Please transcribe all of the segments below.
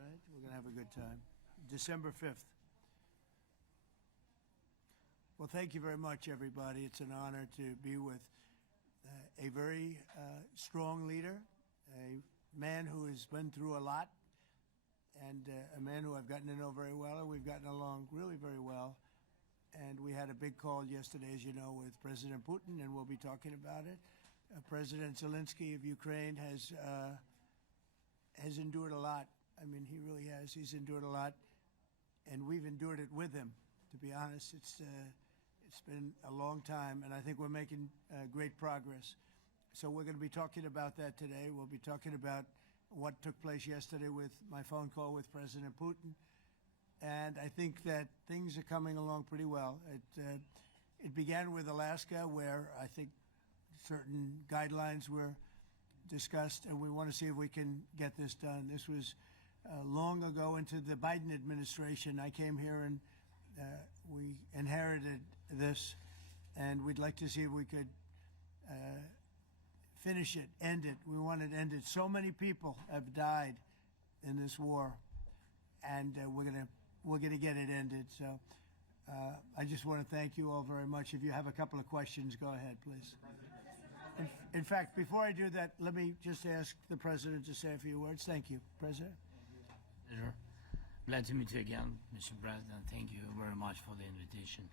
right? We're going to have a good time. December 5th. Well, thank you very much, everybody. It's an honor to be with a very strong leader, a man who has been through a lot, and a man who I've gotten to know very well, and we've gotten along really very well. And we had a big call yesterday, as you know, with President Putin, and we'll be talking about it. President Zelenskyy of Ukraine has endured a lot. I mean, he really has. He's endured a lot, and we've endured it with him. To be honest, it's been a long time, and I think we're making great progress. So we're going to be talking about that today. We'll be talking about what took place yesterday with my phone call with President Putin. And I think that things are coming along pretty well. It began with Alaska, where I think certain guidelines were discussed, and we want to see if we can get this done. This was long ago into the Biden administration. I came here and we inherited this, and we'd like to see if we could finish it, end it. We want it ended. So many people have died in this war, and we're gonna get it ended. So I just want to thank you all very much. If you have a couple of questions, go ahead, please. In fact, before I do that, let me just ask the President to say a few words. Thank you, President. Pleasure. Glad to meet you again, Mr. President. Thank you very much for the invitation.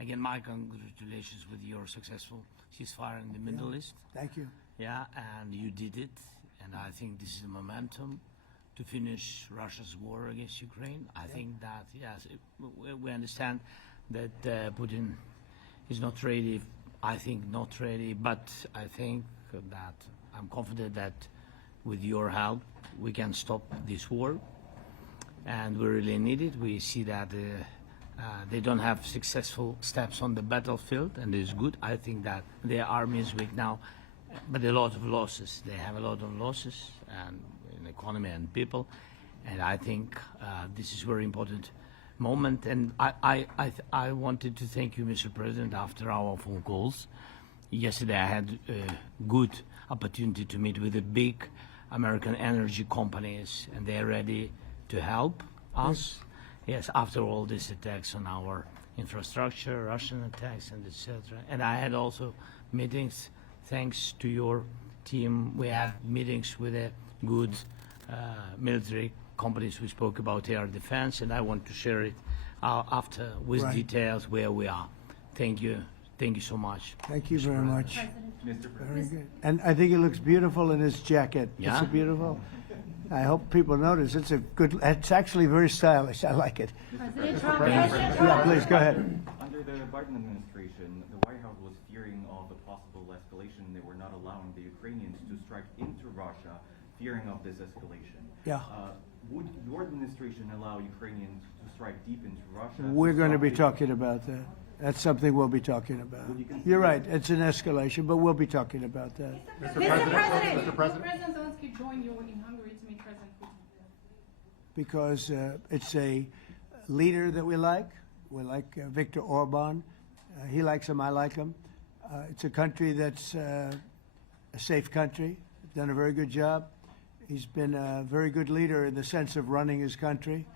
Again, my congratulations with your successful ceasefire in the Middle East. Thank you. Yeah, and you did it, and I think this is the momentum to finish Russia's war against Ukraine. I think that, yes, we understand that Putin is not ready. I think not ready, but I think that I'm confident that with your help, we can stop this war, and we really need it. We see that they don't have successful steps on the battlefield, and it's good. I think that their army is weak now, but a lot of losses. They have a lot of losses, and in economy and people, and I think this is a very important moment. And I wanted to thank you, Mr. President, after our phone calls. Yesterday I had a good opportunity to meet with the big American energy companies, and they're ready to help us. Yes, after all these attacks on our infrastructure, Russian attacks, and etc. And I had also meetings, thanks to your team. We had meetings with a good military companies. We spoke about air defense, and I want to share it after with details where we are. Thank you. Thank you so much. Thank you Mr. very President. much. Mr. Very President. good. And I think it looks beautiful in his jacket. Yeah? It's beautiful. I hope people notice. It's a good. It's actually very stylish. I like it. President Trump. Yeah, please go ahead. Under the Biden administration, the White House was fearing of a possible escalation. They were not allowing the Ukrainians to strike into Russia, fearing of this escalation. Yeah. Would your administration allow Ukrainians to strike deep into Russia? We're going to be talking about that. That's something we'll be talking about. You're right. It's an escalation, but we'll be talking about that. Mr. President. Will President Zelenskyy join you in Hungary to meet President Putin? Because it's a leader that we like. We like Viktor Orban. He likes him. I like him. It's a country that's a safe country. Done a very good job. He's been a very good leader in the sense of running his country.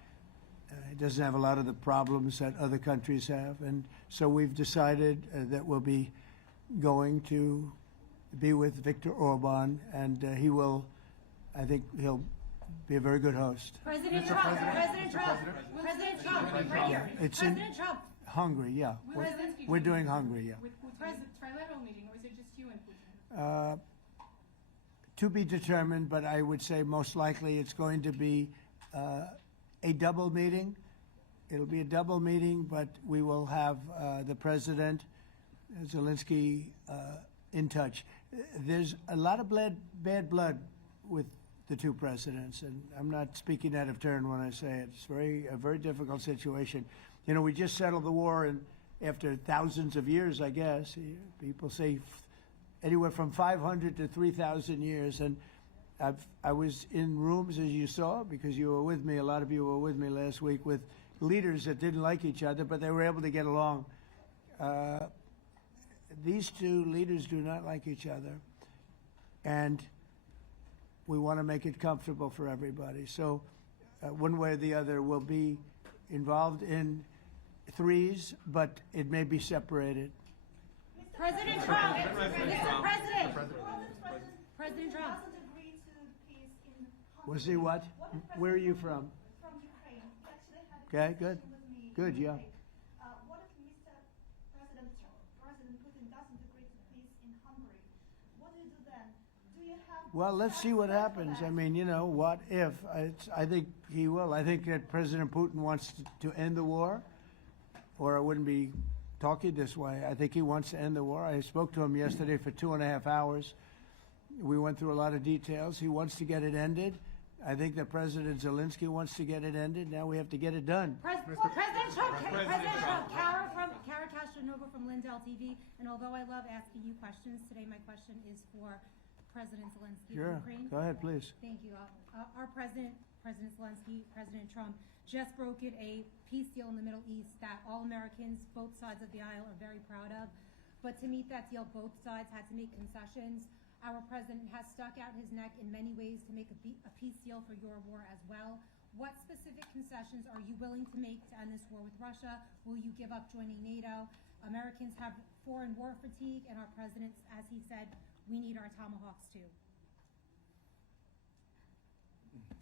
He doesn't have a lot of the problems that other countries have. And so we've decided that we'll be going to be with Viktor Orban, and he will, I think he'll be a very good host. President Trump. President Trump. President Trump. It's in President Trump. Hungary, yeah. We're doing Hungary, yeah. With Putin, is it a trilateral meeting, or is it just you and Putin? To be determined, but I would say most likely it's going to be a double meeting. It'll be a double meeting, but we will have the President, Zelenskyy, in touch. There's a lot of bad blood with the two presidents, and I'm not speaking out of turn when I say it. It's a very difficult situation. You know, we just settled the war, and after thousands of years, I guess. People say anywhere from 500 to 3,000 years, and I was in rooms, as you saw, because you were with me, a lot of you were with me last week, with leaders that didn't like each other, but they were able to get along. These two leaders do not like each other, and we want to make it comfortable for everybody. So one way or the other, will be involved in threes, but it may be separated. President Trump. Mr. President. President Trump. Doesn't agree to peace in Hungary. Was he what? Where are you from? From Ukraine. He actually had a Okay, good. conversation with me Good, in yeah. Ukraine. What if President Putin doesn't agree to peace in Hungary? What do you do then? Do you have? Well, let's see what happens. I mean, you know, what if? I think he will. I think that President Putin wants to end the war, or I wouldn't be talking this way. I think he wants to end the war. I spoke to him yesterday for 2.5 hours. We went through a lot of details. He wants to get it ended. I think that President Zelenskyy wants to get it ended. Now we have to get it done. President Trump. Kara Castronova from Lindell TV. And although I love asking you questions, today my question is for President Zelenskyy Sure. of Ukraine. Go ahead, please. Thank you. Our President Zelenskyy, President Trump, just brokered a peace deal in the Middle East that all Americans, both sides of the aisle, are very proud of. But to meet that deal, both sides had to make concessions. Our president has stuck out his neck in many ways to make a peace deal for your war as well. What specific concessions are you willing to make to end this war with Russia? Will you give up joining NATO? Americans have foreign war fatigue, and our president, as he said, we need our tomahawks too.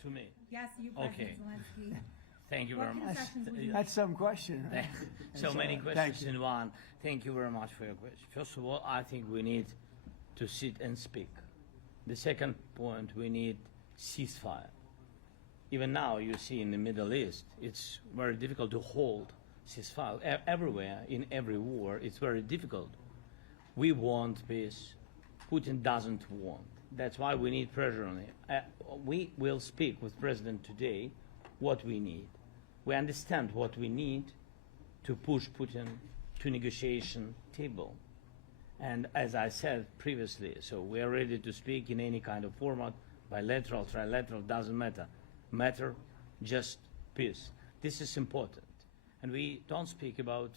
To me. Yes, you, Okay. President Zelenskyy. Thank you What very much. concessions will you That's some question, right? So many Thank questions you. in one. Thank you very much for your question. First of all, I think we need to sit and speak. The second point, we need ceasefire. Even now, you see in the Middle East, it's very difficult to hold ceasefire. Everywhere, in every war, it's very difficult. We want peace. Putin doesn't want. That's why we need pressure on him. We will speak with President today what we need. We understand what we need to push Putin to negotiation table. And as I said previously, so we are ready to speak in any kind of format, bilateral, trilateral, doesn't matter. Matter just peace. This is important. And we don't speak about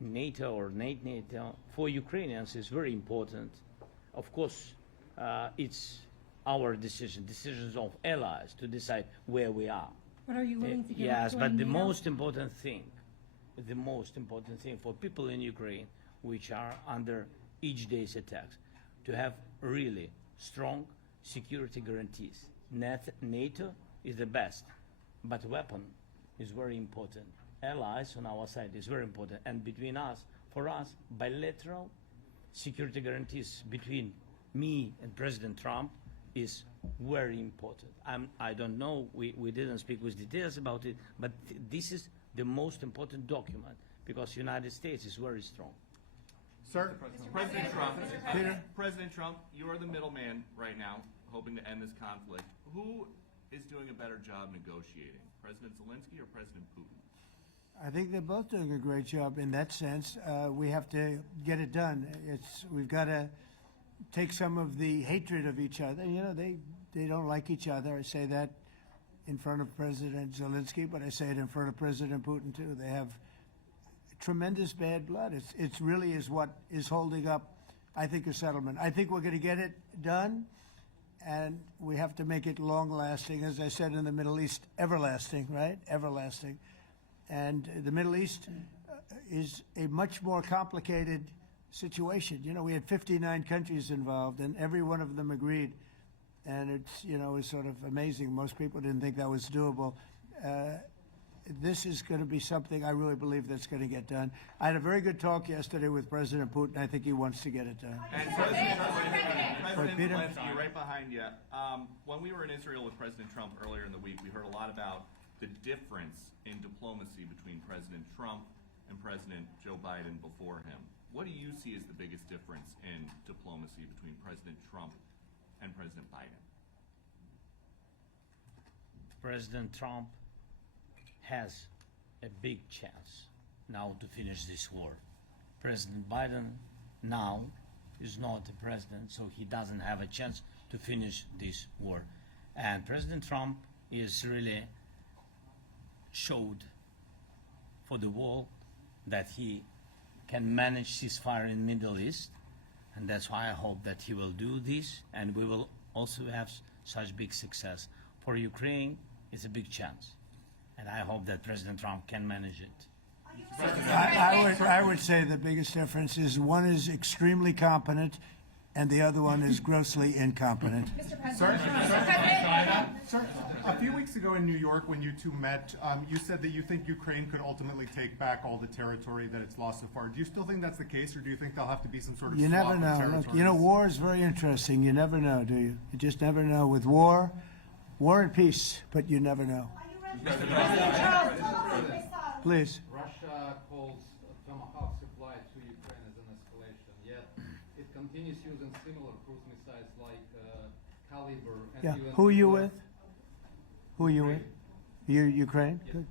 NATO or NATO. For Ukrainians, it's very important. Of course, it's our decisions of allies to decide where we are. But are you willing to give up Yes, but joining the NATO? most important thing for people in Ukraine, which are under each day's attacks, to have really strong security guarantees. NATO is the best, but weapon is very important. Allies on our side is very important, and between us, for us, bilateral security guarantees between me and President Trump is very important. I don't know, we didn't speak with details about it, but this is the most important document because United States is very strong. Sir, President Trump, Peter? President Trump, you are the middleman right now, hoping to end this conflict. Who is doing a better job negotiating, President Zelenskyy or President Putin? I think they're both doing a great job in that sense. We have to get it done. We've got to take some of the hatred of each other. You know, they don't like each other. I say that in front of President Zelenskyy, but I say it in front of President Putin too. They have tremendous bad blood. It's really is what is holding up, I think, a settlement. I think we're going to get it done, and we have to make it long-lasting. As I said in the Middle East, everlasting, right? Everlasting. And the Middle East is a much more complicated situation. You know, we had 59 countries involved, and every one of them agreed. And it's, you know, it's sort of amazing. Most people didn't think that was doable. This is going to be something I really believe that's going to get done. I had a very good talk yesterday with President Putin. I think he wants to get it done. And President Peter? Zelenskyy, right behind you. When we were in Israel with President Trump earlier in the week, we heard a lot about the difference in diplomacy between President Trump and President Joe Biden before him. What do you see as the biggest difference in diplomacy between President Trump and President Biden? President Trump has a big chance now to finish this war. President Biden now is not the president, so he doesn't have a chance to finish this war. And President Trump is really showed for the world that he can manage ceasefire in Middle East, and that's why I hope that he will do this, and we will also have such big success. For Ukraine, it's a big chance. And I hope that President Trump can manage it. I would say the biggest difference is one is extremely competent and the other one is grossly incompetent. Sir, a few weeks ago in New York when you two met, you said that you think Ukraine could ultimately take back all the territory that it's lost so far. Do you still think that's the case, or do you think there'll have to be some sort of You swap never of know. territories? Look, you know, war is very interesting. You never know, do you? You just never know. With war and peace, but you never know. Are you ready? President Trump, missile. Please. Russia calls Tomahawk supply to Ukraine as an escalation, yet it continues using similar cruise missiles like Caliber and Yeah. even Who are you with? Who are you with? You Ukraine? Yes. Good.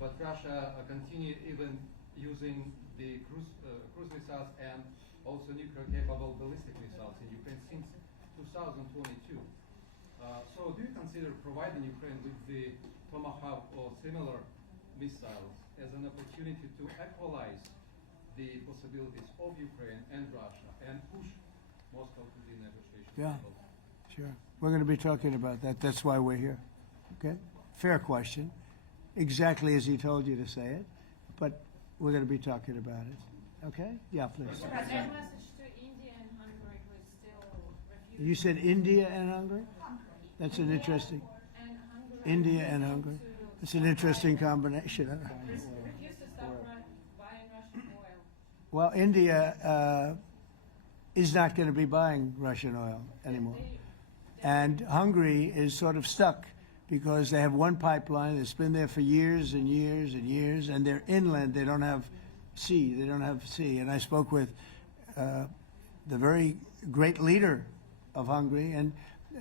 But Russia continue even using the cruise missiles and also nuclear-capable ballistic missiles in Ukraine since 2022. So do you consider providing Ukraine with the Tomahawk or similar missiles as an opportunity to equalize the possibilities of Ukraine and Russia and push Moscow to the negotiation Yeah. table? Sure. We're going to be talking about that. That's why we're here. Okay? Fair question. Exactly as he told you to say it. But we're going to be talking about it. Okay? Yeah, please. Their message to India and Hungary was still refusing. You said India and Hungary? That's an interesting. And Hungary India and Hungary. It's an interesting combination. refused to stop buying Russian oil. Well, India is not going to be buying Russian oil anymore. And Hungary is sort of stuck because they have one pipeline that's been there for years and years and years, and they're inland. They don't have sea. They don't have sea. And I spoke with the very great leader of Hungary, and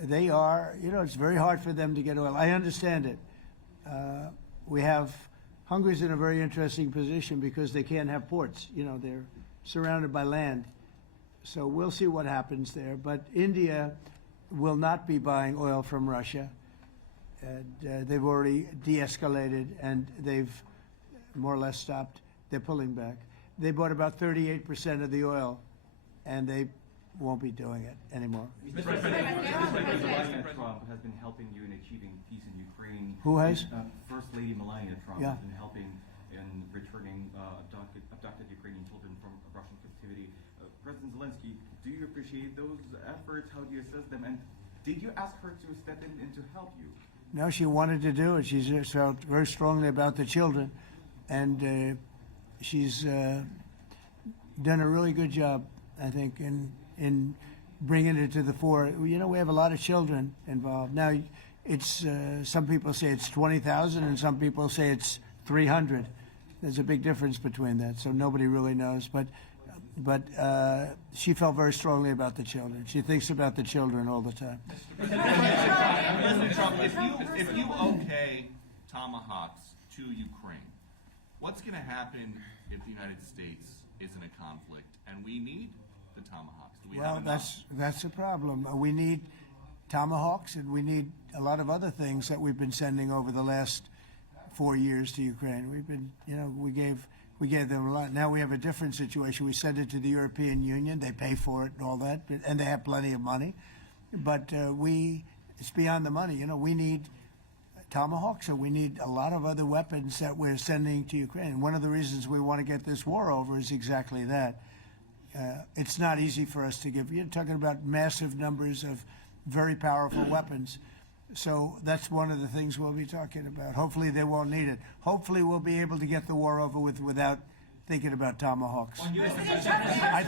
they are, you know, it's very hard for them to get oil. I understand it. Hungary's in a very interesting position because they can't have ports. You know, they're surrounded by land. So we'll see what happens there. But India will not be buying oil from Russia. And they've already de-escalated, and they've more or less stopped. They're pulling back. They bought about 38% of the oil, and they won't be doing it anymore. President Trump has been helping you in achieving peace in Ukraine. Who has? First Lady Melania Trump Yeah. has been helping in returning abducted Ukrainian children from Russian captivity. President Zelenskyy, do you appreciate those efforts? How do you assess them? And did you ask her to step in and to help you? No, she wanted to do it. She just felt very strongly about the children, and she's done a really good job, I think, in bringing it to the fore. You know, we have a lot of children involved. Now, it's some people say it's 20,000, and some people say it's 300. There's a big difference between that, so nobody really knows. But she felt very strongly about the children. She thinks about the children all the time. President Trump, if you okay Tomahawks to Ukraine, what's going to happen if the United States is in a conflict and we need the Tomahawks? Do we have Well, enough? that's a problem. We need Tomahawks, and we need a lot of other things that we've been sending over the last 4 years to Ukraine. We've been, you know, we gave them a lot. Now we have a different situation. We send it to the European Union. They pay for it and all that, and they have plenty of money. But it's beyond the money. You know, we need Tomahawks, and we need a lot of other weapons that we're sending to Ukraine. One of the reasons we want to get this war over is exactly that. It's not easy for us to give. You're talking about massive numbers of very powerful weapons. So that's one of the things we'll be talking about. Hopefully they won't need it. Hopefully we'll be able to get the war over with without thinking about Tomahawks. I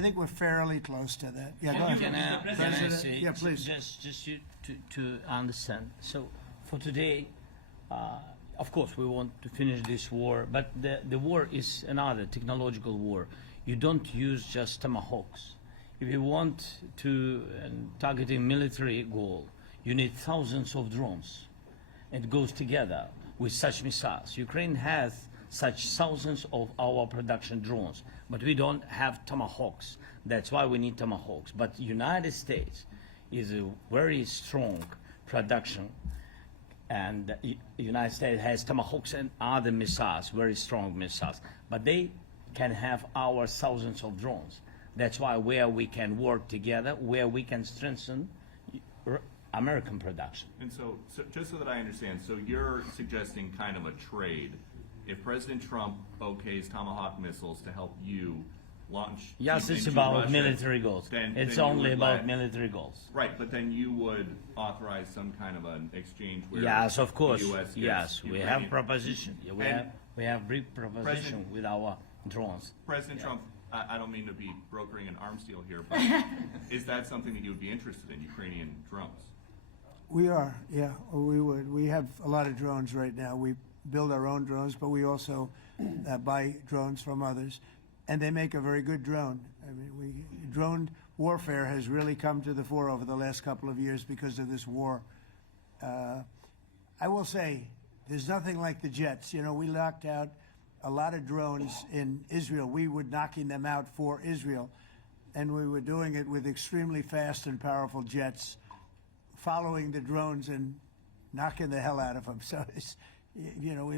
think we're fairly close to that. Yeah, go ahead. Can I say, Yeah, please. just to understand. So for today, of course, we want to finish this war, but the war is another technological war. You don't use just Tomahawks. If you want to target a military goal, you need thousands of drones. It goes together with such missiles. Ukraine has such thousands of our production drones, but we don't have Tomahawks. That's why we need Tomahawks. But United States is a very strong production, and the United States has Tomahawks and other missiles, very strong missiles, but they can have our thousands of drones. That's why where we can work together, where we can strengthen American production. And so just so that I understand, so you're suggesting kind of a trade. If President Trump okays Tomahawk missiles to help you launch Yes, it's into about Russia, military goals. It's then you only would about let- military goals. Right, but then you would authorize some kind of an exchange where Yes, of course. the U.S. gets Yes, we have Ukrainian- proposition. Yeah, And we have big proposition President- with our drones. President Trump, I don't mean to be brokering an arms deal here, but is that something that you would be interested in, Ukrainian drones? We are, yeah, we would. We have a lot of drones right now. We build our own drones, but we also buy drones from others, and they make a very good drone. I mean, drone warfare has really come to the fore over the last couple of years because of this war. I will say, there's nothing like the jets. You know, we knocked out a lot of drones in Israel. We were knocking them out for Israel, and we were doing it with extremely fast and powerful jets, following the drones and knocking the hell out of them. So, it's, you know,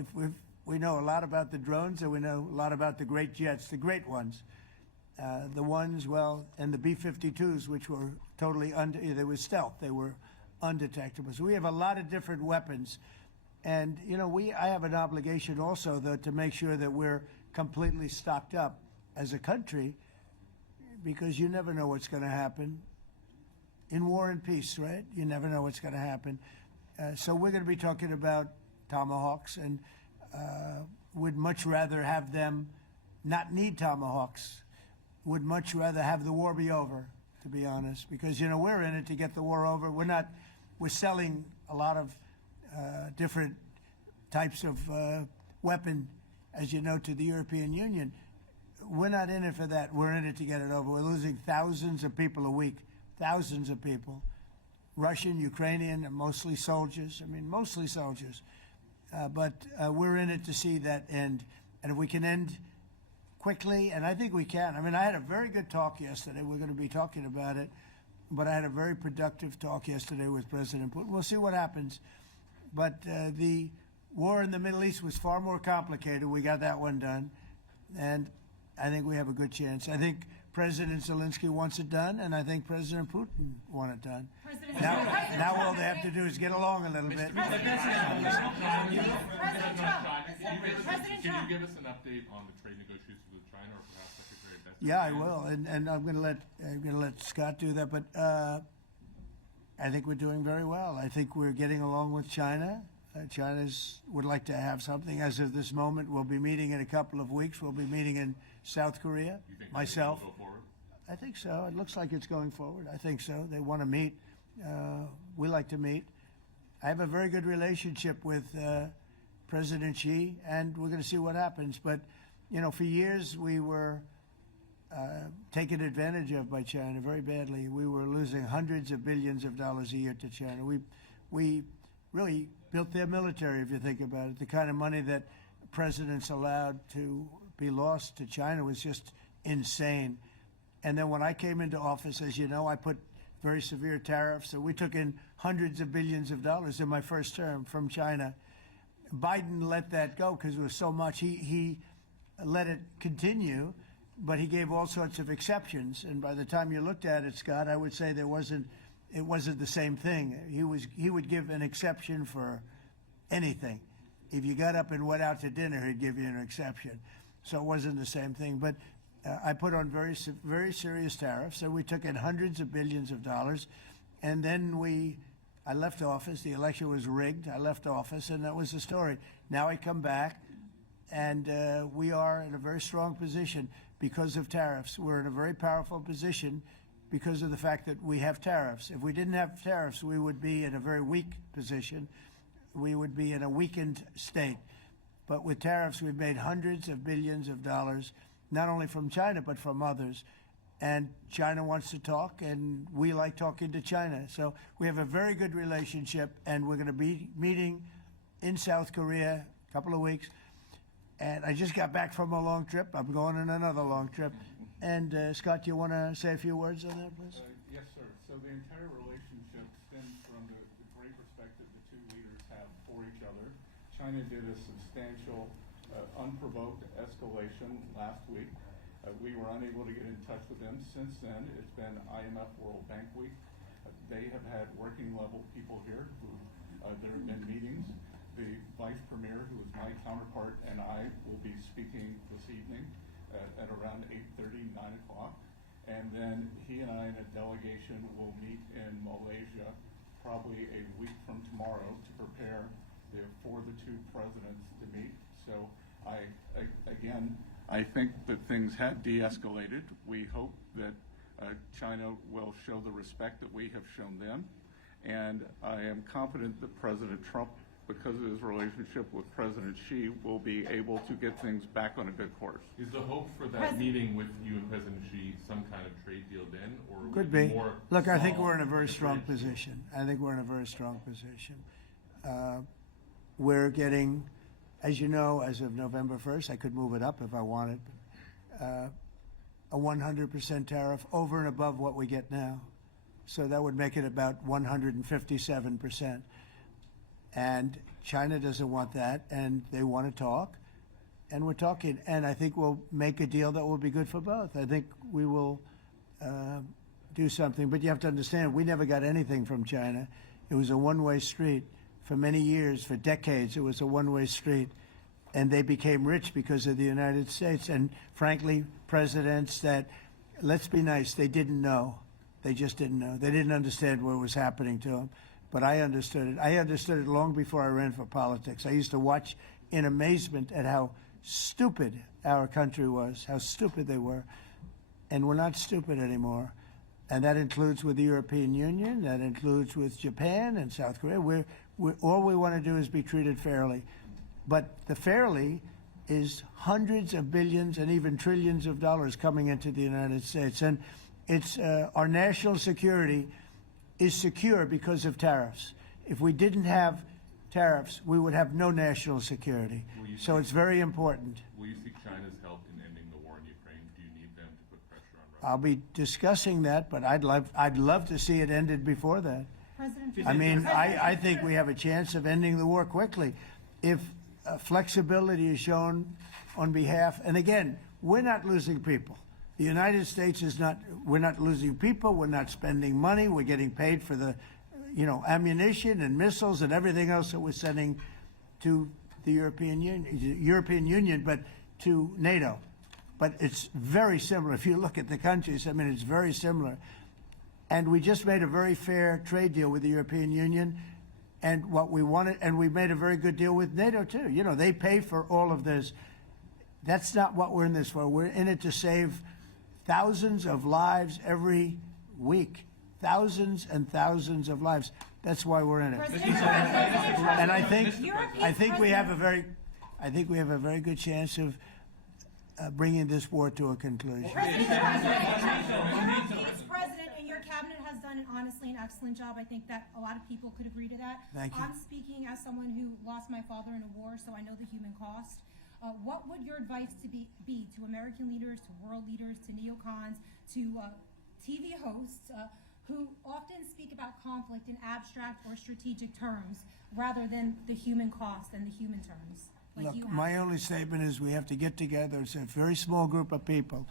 we know a lot about the drones, and we know a lot about the great jets, the great ones. The ones, well, and the B-52s, which were totally they were stealth. They were undetectable. So we have a lot of different weapons. And, you know, I have an obligation also, though, to make sure that we're completely stocked up as a country, because you never know what's going to happen. In war and peace, right? You never know what's going to happen. So we're going to be talking about Tomahawks, and would much rather have them not need Tomahawks. Would much rather have the war be over, to be honest, because, you know, we're in it to get the war over. We're selling a lot of different types of weapon, as you know, to the European Union. We're not in it for that. We're in it to get it over. We're losing thousands of people a week, thousands of people. Russian, Ukrainian, and mostly soldiers. I mean, mostly soldiers. But we're in it to see that end. And if we can end quickly, and I think we can. I mean, I had a very good talk yesterday. We're going to be talking about it. But I had a very productive talk yesterday with President Putin. We'll see what happens. But the war in the Middle East was far more complicated. We got that one done. And I think we have a good chance. I think President Zelenskyy wants it done, and I think President Putin wants it done. Now all they have to do is get along a little bit. President Trump. Can you give us an update on the trade negotiations with China, or perhaps Secretary Best? Yeah, I will, and I'm going to let Scott do that. But I think we're doing very well. I think we're getting along with China. China would like to have something. As of this moment, we'll be meeting in a couple of weeks. We'll be meeting in South Korea. You think Myself. will go forward? I think so. It looks like it's going forward. I think so. They want to meet. We like to meet. I have a very good relationship with President Xi, and we're going to see what happens. But, you know, for years we were taken advantage of by China very badly. We were losing hundreds of billions of dollars a year to China. We really built their military, if you think about it. The kind of money that presidents allowed to be lost to China was just insane. And then when I came into office, as you know, I put very severe tariffs. So we took in hundreds of billions of dollars in my first term from China. Biden let that go because it was so much. He let it continue, but he gave all sorts of exceptions. And by the time you looked at it, Scott, I would say it wasn't the same thing. He would give an exception for anything. If you got up and went out to dinner, he'd give you an exception. So it wasn't the same thing. But I put on very serious tariffs, and we took in hundreds of billions of dollars. And then I left office. The election was rigged. I left office, and that was the story. Now I come back, and we are in a very strong position because of tariffs. We're in a very powerful position because of the fact that we have tariffs. If we didn't have tariffs, we would be in a very weak position. We would be in a weakened state. But with tariffs, we've made hundreds of billions of dollars, not only from China, but from others. And China wants to talk, and we like talking to China. So we have a very good relationship, and we're going to be meeting in South Korea a couple of weeks. And I just got back from a long trip. I'm going on another long trip. And Scott, do you want to say a few words on that, please? Yes, sir. So the entire relationship stems from the great respect that the two leaders have for each other. China did a substantial, unprovoked escalation last week. We were unable to get in touch with them. Since then, it's been IMF World Bank Week. They they have had working level people here who, there have been meetings. The Vice Premier, who is my counterpart, and I will be speaking this evening at around 8:30, 9 o'clock. And then he and I and a delegation will meet in Malaysia probably a week from tomorrow to prepare for the two presidents to meet. So again, I think that things have de-escalated. We hope that China will show the respect that we have shown them. And I am confident that President Trump, because of his relationship with President Xi, will be able to get things back on a good course. Is the hope for that meeting with you and President Xi some kind of trade deal then, or would Could it be. more Look, I think small we're in a very strong trade deal? position. I think we're in a very strong position. We're getting, as you know, as of November 1st, I could move it up if I wanted, a 100% tariff over and above what we get now. So that would make it about 157%. And China doesn't want that, and they want to talk, and we're talking. And I think we'll make a deal that will be good for both. I think we will do something. But you have to understand, we never got anything from China. It was a one-way street. For many years, for decades, it was a one-way street. And they became rich because of the United States. And frankly, presidents that, let's be nice, they didn't know. They just didn't know. They didn't understand what was happening to them. But I understood it. I understood it long before I ran for politics. I used to watch in amazement at how stupid our country was, how stupid they were. And we're not stupid anymore. And that includes with the European Union, that includes with Japan and South Korea. All we want to do is be treated fairly. But the fairly is hundreds of billions and even trillions of dollars coming into the United States. And it's our national security is secure because of tariffs. If we didn't have tariffs, we would have no national security. So it's very important. Will you seek China's help in ending the war in Ukraine? Do you need them to put pressure on Russia? I'll be discussing that, but I'd love to see it ended before that. President I mean, I think we have a chance of ending the war quickly if flexibility is shown on behalf. And again, we're not losing people. The United States is not. We're not losing people. We're not spending money. We're getting paid for the, ammunition and missiles and everything else that we're sending to the European Union, but to NATO. But it's very similar. If you look at the countries, I mean, it's very similar. And we just made a very fair trade deal with the European Union, and what we wanted, and we made a very good deal with NATO too. They pay for all of this. That's not what we're in this for. We're in it to save thousands of lives every week. Thousands and thousands of lives. That's why we're in it. And I think we have a very good chance of bringing this war to a conclusion. President, and your cabinet has done honestly an excellent job. I think that a lot of people could agree to that. Thank you. I'm speaking as someone who lost my father in a war, so I know the human cost. What would your advice be to American leaders, to world leaders, to neocons, to TV hosts who often speak about conflict in abstract or strategic terms rather than the human cost and the human terms? Look, my only statement is we have to get together. It's a very small group of people.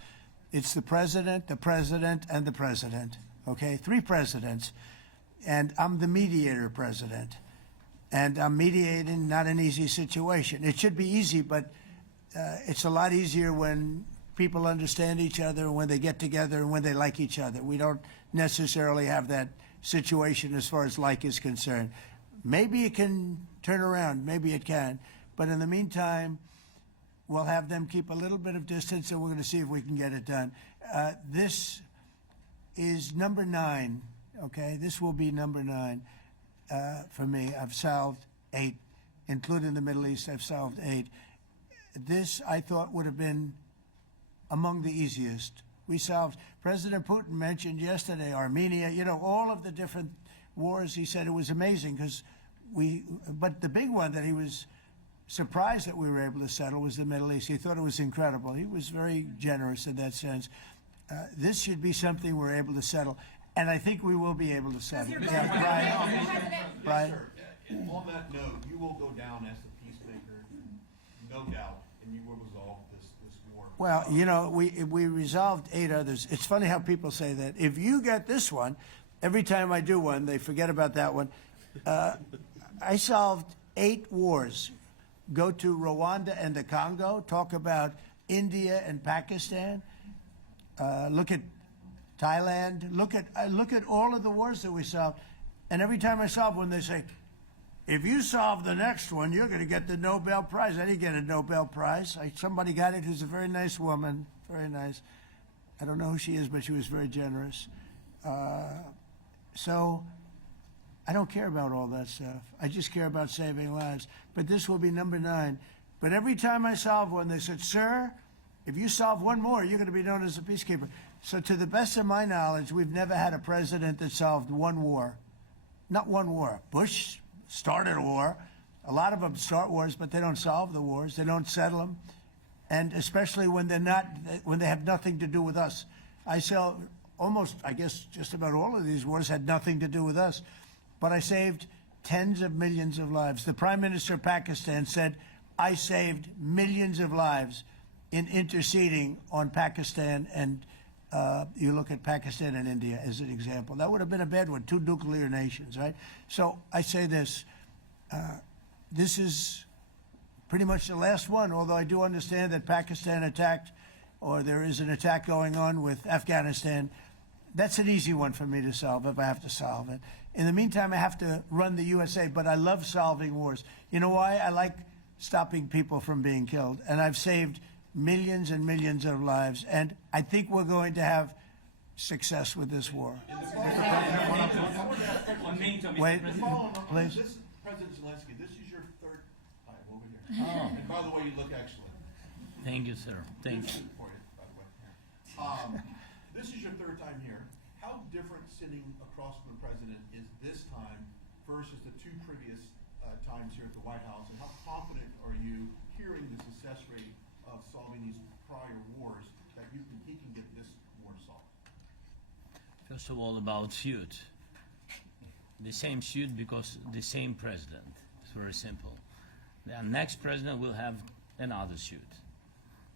It's the president, and the president. Okay, 3 presidents. And I'm the mediator president. And I'm mediating not an easy situation. It should be easy, but it's a lot easier when people understand each other, when they get together, and when they like each other. We don't necessarily have that situation as far as like is concerned. Maybe it can turn around. Maybe it can. But in the meantime, we'll have them keep a little bit of distance, and we're going to see if we can get it done. This is number 9, okay? This will be number 9 for me. I've solved 8, including the Middle East. I've solved 8. This, I thought, would have been among the easiest. We solved, President Putin mentioned yesterday Armenia, all of the different wars. He said it was amazing because but the big one that he was surprised that we were able to settle was the Middle East. He thought it was incredible. He was very generous in that sense. This should be something we're able to settle, and I think we will be able to settle. Yeah, Brian? Yes, sir. On that note, you will go down as the peacemaker, no doubt, and you will resolve this war. Well, we resolved 8 others. It's funny how people say that. If you get this one, every time I do one, they forget about that one. I solved 8 wars. Go to Rwanda and the Congo, talk about India and Pakistan, look at Thailand, look at all of the wars that we solved. And every time I solve one, they say, if you solve the next one, you're going to get the Nobel Prize. I didn't get a Nobel Prize. Somebody got it who's a very nice woman, very nice. I don't know who she is, but she was very generous. So I don't care about all that stuff. I just care about saving lives. But this will be number 9. But every time I solve one, they said, sir, if you solve one more, you're going to be known as a peacekeeper. So to the best of my knowledge, we've never had a president that solved one war. Not one war. Bush started a war. A lot of them start wars, but they don't solve the wars. They don't settle them. And especially when they have nothing to do with us. I guess just about all of these wars had nothing to do with us. But I saved tens of millions of lives. The Prime Minister of Pakistan said, I saved millions of lives in interceding on Pakistan, and you look at Pakistan and India as an example. That would have been a bad one, 2 nuclear nations, right? So I say this, this is pretty much the last one, although I do understand that Pakistan attacked, or there is an attack going on with Afghanistan. That's an easy one for me to solve if I have to solve it. In the meantime, I have to run the USA, but I love solving wars. You know why? I like stopping people from being killed, and I've saved millions and millions of lives, and I think we're going to have success with this war. Wait, please. This, President Zelensky, this is your 3rd time over here. Oh. And by the way, you look excellent. Thank you, sir. Thank you. For you, by the way. This is your 3rd time here. How different sitting across from the president is this time versus the 2 previous times here at the White House, and how confident are you hearing the success rate of solving these prior wars that he can get this war solved? First of all, about suit. The same suit because the same president. It's very simple. The next president will have another suit.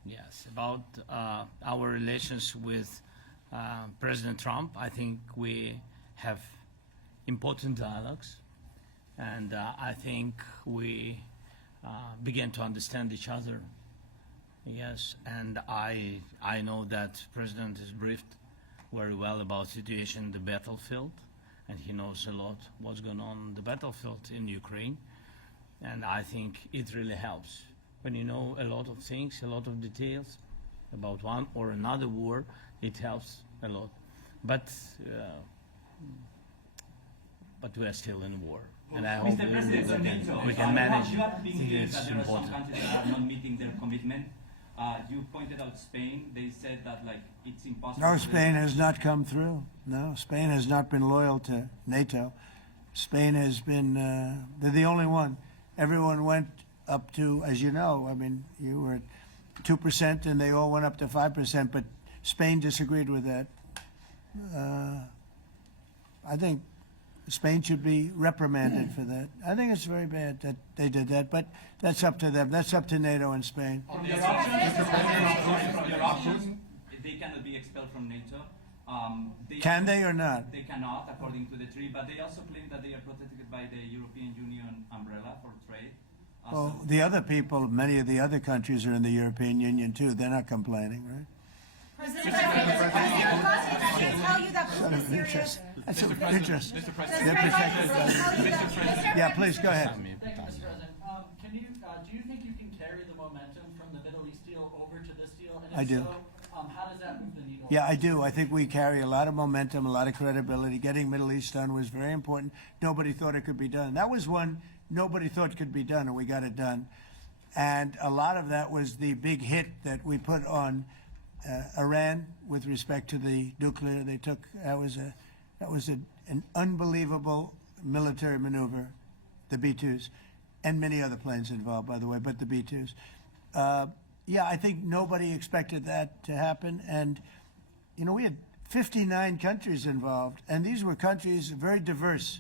Yes. About our relations with President Trump, I think we have important dialogues, and I think we begin to understand each other. Yes, and I know that President is briefed very well about situation in the battlefield, and he knows a lot what's going on the battlefield in Ukraine, and I think it really helps when you know a lot of things, a lot of details about one or another war. It helps a lot, but we are still in war, and I hope we can manage. It's important. Countries that are not meeting their commitment. You pointed out Spain. They said that it's impossible. No, Spain has not come through. No, Spain has not been loyal to NATO. Spain has been, they're the only one. Everyone went up to, as you know, I mean, you were at 2% and they all went up to 5%, but Spain disagreed with that. I think Spain should be reprimanded for that. I think it's very bad that they did that, but that's up to them. That's up to NATO and Spain. They cannot be expelled from NATO. Can they or not? They cannot, according to the treaty, but they also claim that they are protected by the European Union umbrella for trade. Well, the other people, many of the other countries are in the European Union too. They're not complaining, right? President, I can tell you that Putin is serious. That's of interest. Mr. President. They're protected by Yeah, please, go ahead. Thank you, Mr. President. Do you think you can carry the momentum from the Middle East deal over to this deal? And if I do. So, how does that move the needle? Yeah, I do. I think we carry a lot of momentum, a lot of credibility. Getting Middle East done was very important. Nobody thought it could be done. That was one nobody thought could be done, and we got it done. And a lot of that was the big hit that we put on Iran with respect to the nuclear. They took that was an unbelievable military maneuver, the B-2s, and many other planes involved, by the way, but the B-2s. Yeah, I think nobody expected that to happen, and you know we had 59 countries involved, and these were countries very diverse.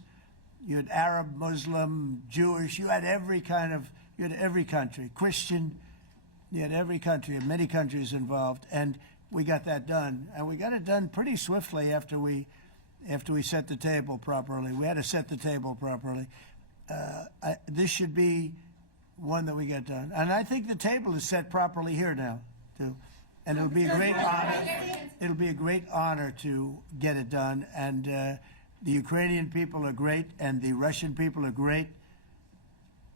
You had Arab, Muslim, Jewish. You had every country, Christian. You had every country, and many countries involved, and we got that done. And we got it done pretty swiftly after we after we set the table properly. We had to set the table properly. This should be one that we get done. And I think the table is set properly here now, too. And it'll be a great honor. It'll be a great honor to get it done. And the Ukrainian people are great, and the Russian people are great.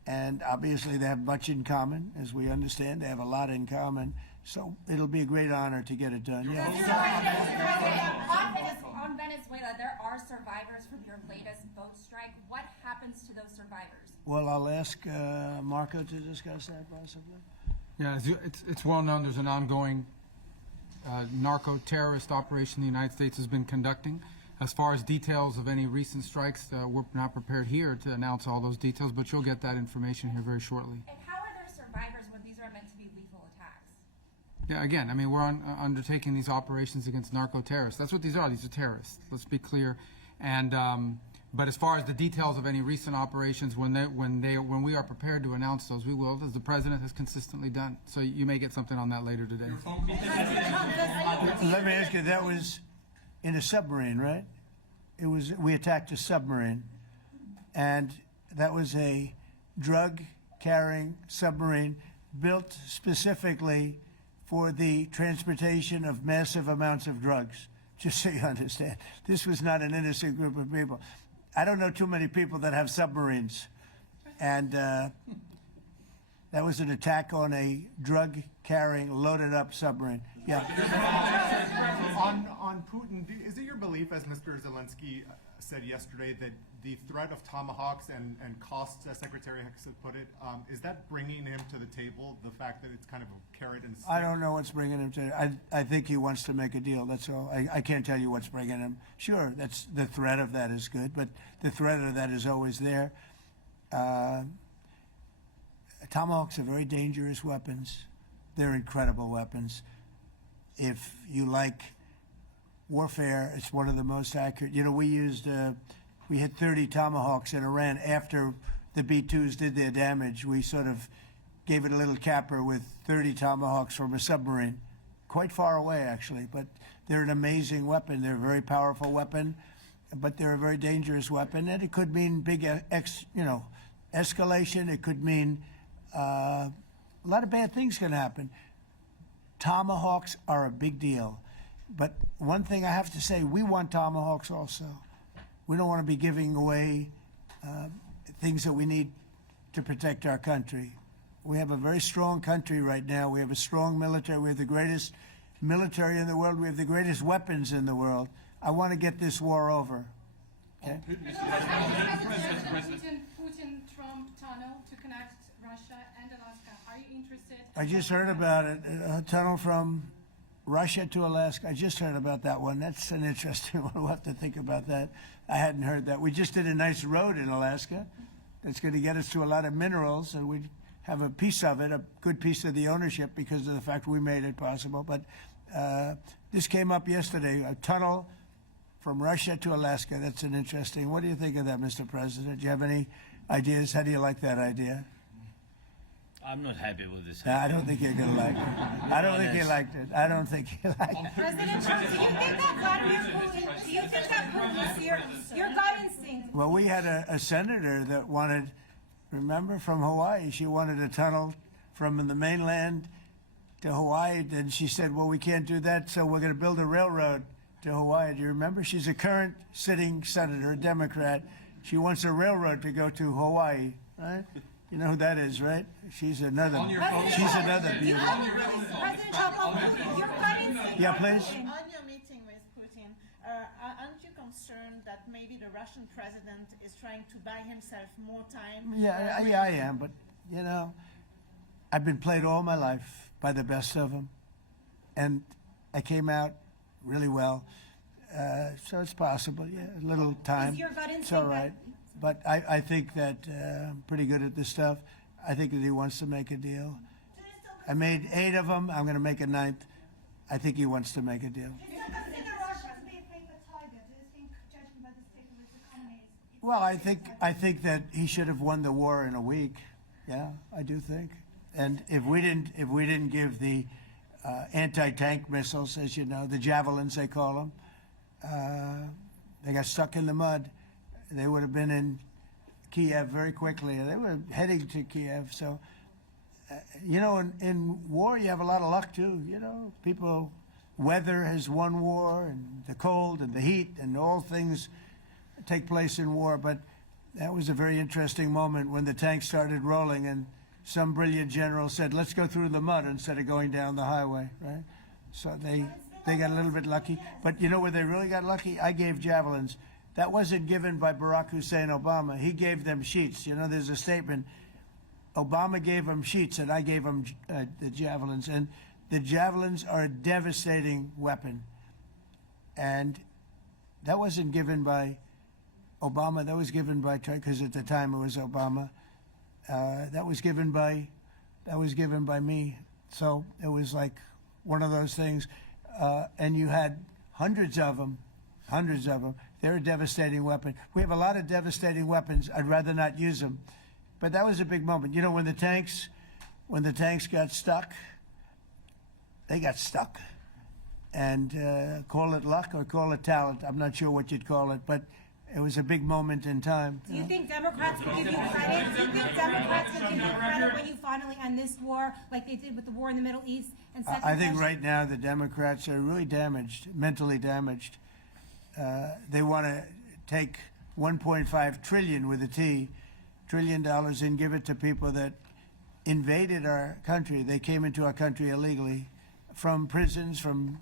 And obviously they have much in common, as we understand. They have a lot in common. So it'll be a great honor to get it done. Yeah. On Venezuela, there are survivors from your latest boat strike. What happens to those survivors? Well, I'll ask Marco to discuss that possibly. Yeah, it's well known there's an ongoing narco-terrorist operation the United States has been conducting. As far as details of any recent strikes, we're not prepared here to announce all those details, but you'll get that information here very shortly. And how are there survivors when these are meant to be lethal attacks? Yeah, again, I mean, we're undertaking these operations against narco-terrorists. That's what these are. These are terrorists. Let's be clear. And but as far as the details of any recent operations, when we are prepared to announce those, we will, as the president has consistently done. So you may get something on that later today. Let me ask you, that was in a submarine, right? We attacked a submarine, and that was a drug-carrying submarine built specifically for the transportation of massive amounts of drugs, just so you understand. This was not an innocent group of people. I don't know too many people that have submarines, and that was an attack on a drug-carrying, loaded-up submarine. Yeah. On Putin, is it your belief, as Mr. Zelenskyy said yesterday, that the threat of tomahawks and costs, as Secretary Hicks had put it, is that bringing him to the table, the fact that it's kind of a carrot and stick? I don't know what's bringing him to I think he wants to make a deal, that's all. I can't tell you what's bringing him. Sure, that's the threat of that is good, but the threat of that is always there. Tomahawks are very dangerous weapons. They're incredible weapons. If you like warfare, it's one of the most accurate. You know, we hit 30 Tomahawks in Iran after the B-2s did their damage. We sort of gave it a little capper with 30 Tomahawks from a submarine, quite far away actually, but they're an amazing weapon. They're a very powerful weapon, but they're a very dangerous weapon, and it could mean big, escalation. It could mean a lot of bad things can happen. Tomahawks are a big deal, but one thing I have to say, we want Tomahawks also. We don't want to be giving away things that we need to protect our country. We have a very strong country right now. We have a strong military. We have the greatest military in the world. We have the greatest weapons in the world. I want to get this war over. Okay? Putin-Trump tunnel to connect Russia and Alaska. Are you interested? I just heard about it. A tunnel from Russia to Alaska. I just heard about that one. That's an interesting one. We'll have to think about that. I hadn't heard that. We just did a nice road in Alaska that's going to get us to a lot of minerals, and we have a piece of it, a good piece of the ownership because of the fact we made it possible. But this came up yesterday, a tunnel from Russia to Alaska. That's an interesting. What do you think of that, Mr. President? Do you have any ideas? How do you like that idea? I'm not happy with this. I don't think you're going to like it. I don't think you liked it. I don't think you liked it. President Trump, do you think that Vladimir Putin, do you think that Putin is your gut instinct? Well, we had a senator that wanted, remember, from Hawaii, she wanted a tunnel from the mainland to Hawaii. Then she said, well, we can't do that, so we're going to build a railroad to Hawaii. Do you remember? She's a current sitting senator, a Democrat. She wants a railroad to go to Hawaii, right? You know who that is, right? She's another beauty. President Trump, your gut instinct. Yeah, please. On your meeting with Putin, aren't you concerned that maybe the Russian president is trying to buy himself more time? Yeah, I am, but, you know, I've been played all my life by the best of them, and I came out really well, so it's possible, yeah, a little time. Is your gut instinct it's all right. But I think that I'm pretty good at this stuff. I think that he wants to make a deal. I made 8 of them. I'm going to make a 9th. I think he wants to make a deal. Well, I think that he should have won the war in a week. Yeah, I do think. And if we didn't give the anti-tank missiles, as you know, the javelins they call them, They got stuck in the mud. They would have been in Kiev very quickly. They were heading to Kiev. So, you know, in war, you have a lot of luck, too. You know, people, weather has won war, and the cold and the heat and all things take place in war. But that was a very interesting moment when the tanks started rolling and some brilliant general said, let's go through the mud instead of going down the highway, right? So they got a little bit lucky. But you know where they really got lucky? I gave javelins. That wasn't given by Barack Hussein Obama. He gave them sheets. You know, there's a statement. Obama gave them sheets and I gave them the javelins. And the javelins are a devastating weapon. And that wasn't given by Obama. That was given by, because at the time it was Obama. That was given by me. So it was like one of those things. And you had hundreds of them. They're a devastating weapon. We have a lot of devastating weapons. I'd rather not use them. But that was a big moment. You know, when the tanks got stuck, they got stuck. And call it luck or call it talent. I'm not sure what you'd call it, but it was a big moment in time. Do you think Democrats will give you credit? Do you think Democrats will give you credit when you finally end this war, like they did with the war in the Middle East? And second I think question- right now the Democrats are really damaged, mentally damaged. They want to take 1.5 trillion with a T, $1 trillion and give it to people that invaded our country. They came into our country illegally from prisons, from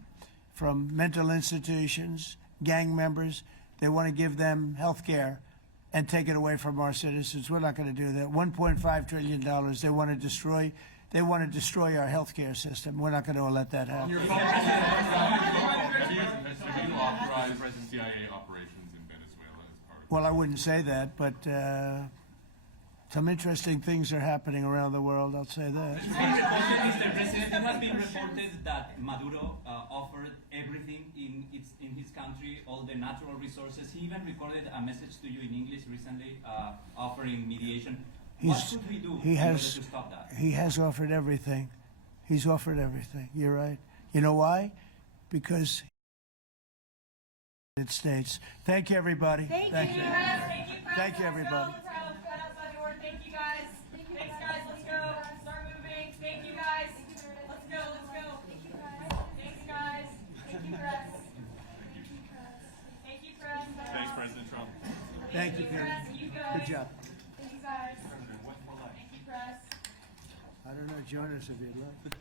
mental institutions, gang members. They want to give them health care and take it away from our citizens. We're not going to do that. $1.5 trillion. They want to destroy. They want to destroy our health care system. We're not going to let that happen. Do you authorize CIA operations in Venezuela as part of? Well, I wouldn't say that, but some interesting things are happening around the world. I'll say that. Mr. President, it has been reported that Maduro offered everything in his country, all the natural resources. He even recorded a message to you in English recently, offering mediation. What should we do in order to stop that? He has offered everything. He's offered everything. You're right. You know why? Because United States. Thank you, everybody. Thank you. Thank you, Thank you, everybody. Thank you, guys. Thanks, guys. Let's go. Start moving. Thank you, guys. Let's go. Thanks, guys. Thank you, press. Thank you, press. Thanks, President Trump. Thank you, Kim. Press. You go. Good job. Thank you, guys. Thank you, press. I don't know, Jonas, if you'd like.